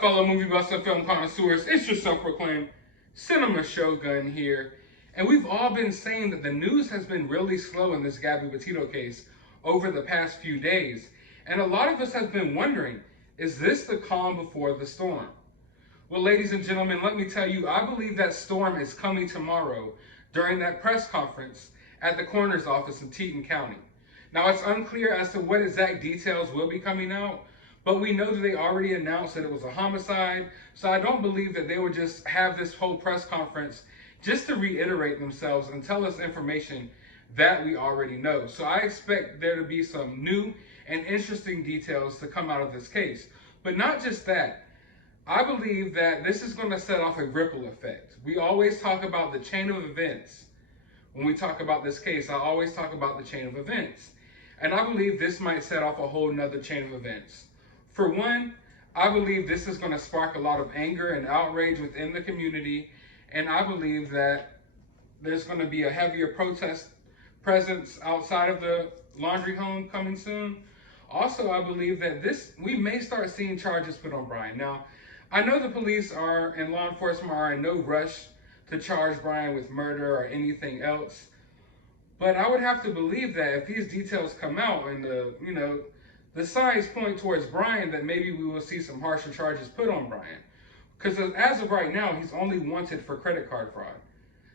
up, fellow movie buffs and film connoisseurs? It's your self-proclaimed cinema shogun here. And we've all been saying that the news has been really slow in this Gabby Petito case over the past few days. And a lot of us have been wondering, is this the calm before the storm? Well, ladies and gentlemen, let me tell you, I believe that storm is coming tomorrow during that press conference at the coroner's office in Teton County. Now, it's unclear as to what exact details will be coming out, but we know that they already announced that it was a homicide, so I don't believe that they would just have this whole press conference just to reiterate themselves and tell us information that we already know. So I expect there to be some new and interesting details to come out of this case. But not just that, I believe that this is going to set off a ripple effect. We always talk about the chain of events. When we talk about this case, I always talk about the chain of events. And I believe this might set off a whole nother chain of events. For one, I believe this is going to spark a lot of anger and outrage within the community, and I believe that there's going to be a heavier protest presence outside of the Laundrie home coming soon. Also, I believe that we may start seeing charges put on Brian. Now, I know the police and law enforcement are in no rush to charge Brian with murder or anything else, but I would have to believe that if these details come out and the signs point towards Brian, that maybe we will see some harsher charges put on Brian. Because as of right now, he's only wanted for credit card fraud.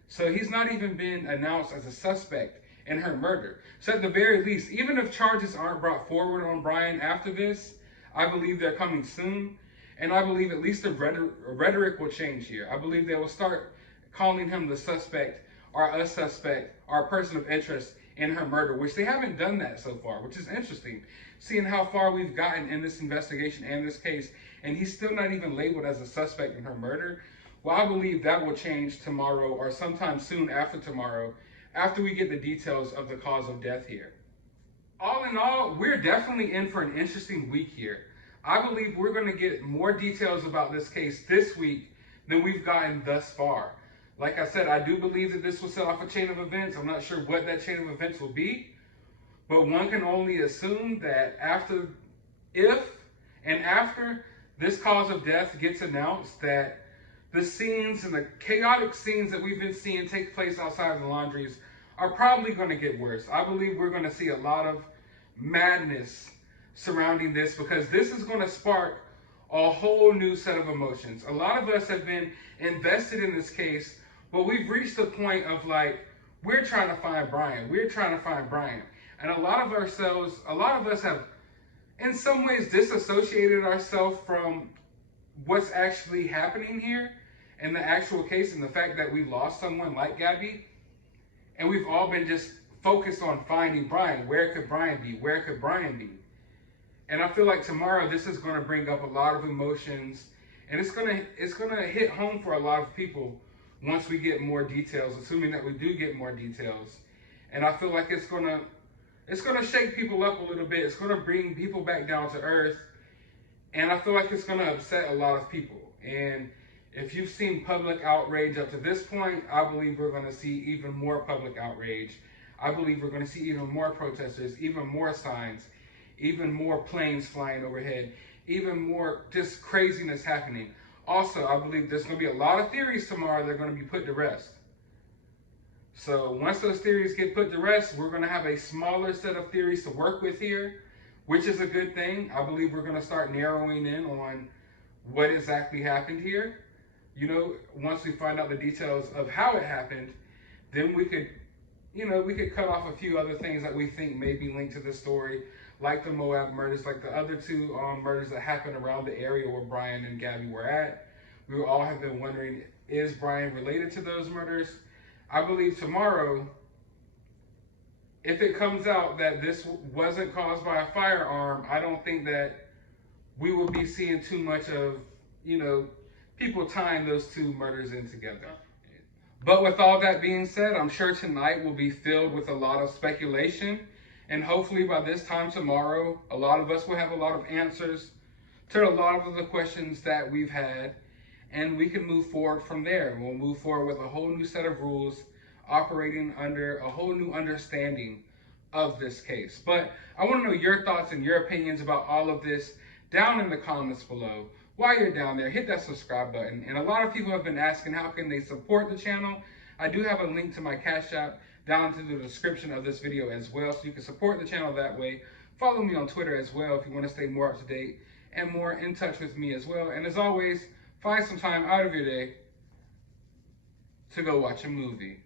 So he's not even been announced as a suspect in her murder. So at the very least, even if charges aren't brought forward on Brian after this, I believe they're coming soon. And I believe at least the rhetoric will change here. I believe they will start calling him the suspect or a suspect or a person of interest in her murder, which they haven't done that so far, which is interesting, seeing how far we've gotten in this investigation and this case, and he's still not even labeled as a suspect in her murder. Well, I believe that will change tomorrow or sometime soon after tomorrow, after we get the details of the cause of death here. All in all, we're definitely in for an interesting week here. I believe we're going to get more details about this case this week than we've gotten thus far. Like I said, I do believe that this will set off a chain of events. I'm not sure what that chain of events will be, but one can only assume that after this cause of death gets announced, that the scenes and the chaotic scenes that we've been seeing take place outside of the Laundries are probably going to get worse. I believe we're going to see a lot of madness surrounding this, because this is going to spark a whole new set of emotions. A lot of us have been invested in this case, but we've reached the point of we're trying to find Brian. We're trying to find Brian. And a lot of us have in some ways disassociated ourselves from what's actually happening here in the actual case, and the fact that we lost someone like Gabby. And we've all been just focused on finding Brian. Where could Brian be? Where could Brian be? And I feel like tomorrow this is going to bring up a lot of emotions, and it's going to hit home for a lot of people once we get more details, assuming that we do get more details. And I feel like it's going to shake people up a little bit. It's going to bring people back down to earth, and I feel like it's going to upset a lot of people. And if you've seen public outrage up to this point, I believe we're going to see even more public outrage. I believe we're going to see even more protesters, even more signs, even more planes flying overhead, even more just craziness happening. Also, I believe there's going to be a lot of theories tomorrow that are going to be put to rest. So once those theories get put to rest, we're going to have a smaller set of theories to work with here, which is a good thing. I believe we're going to start narrowing in on what exactly happened here. Once we find out the details of how it happened, then we could cut off a few other things that we think may be linked to this story, like the Moab murders, like the other two murders that happened around the area where Brian and Gabby were at. We all have been wondering, is Brian related to those murders? I believe tomorrow, if it comes out that this wasn't caused by a firearm, I don't think that we will be seeing too much of, people tying those two murders in together. But with all that being said, I'm sure tonight will be filled with a lot of speculation. And hopefully by this time tomorrow, a lot of us will have a lot of answers to a lot of the questions that we've had. And we can move forward from there. We'll move forward with a whole new set of rules, operating under a whole new understanding of this case. But I want to know your thoughts and your opinions about all of this down in the comments below. while you're down there, hit that subscribe button. And a lot of people have been asking how can they support the channel. I do have a link to my Cash App down to the description of this video as well, so you can support the channel that way. Follow me on Twitter as well if you want to stay more up to date and more in touch with me as well. And as always, find some time out of your day to go watch a movie.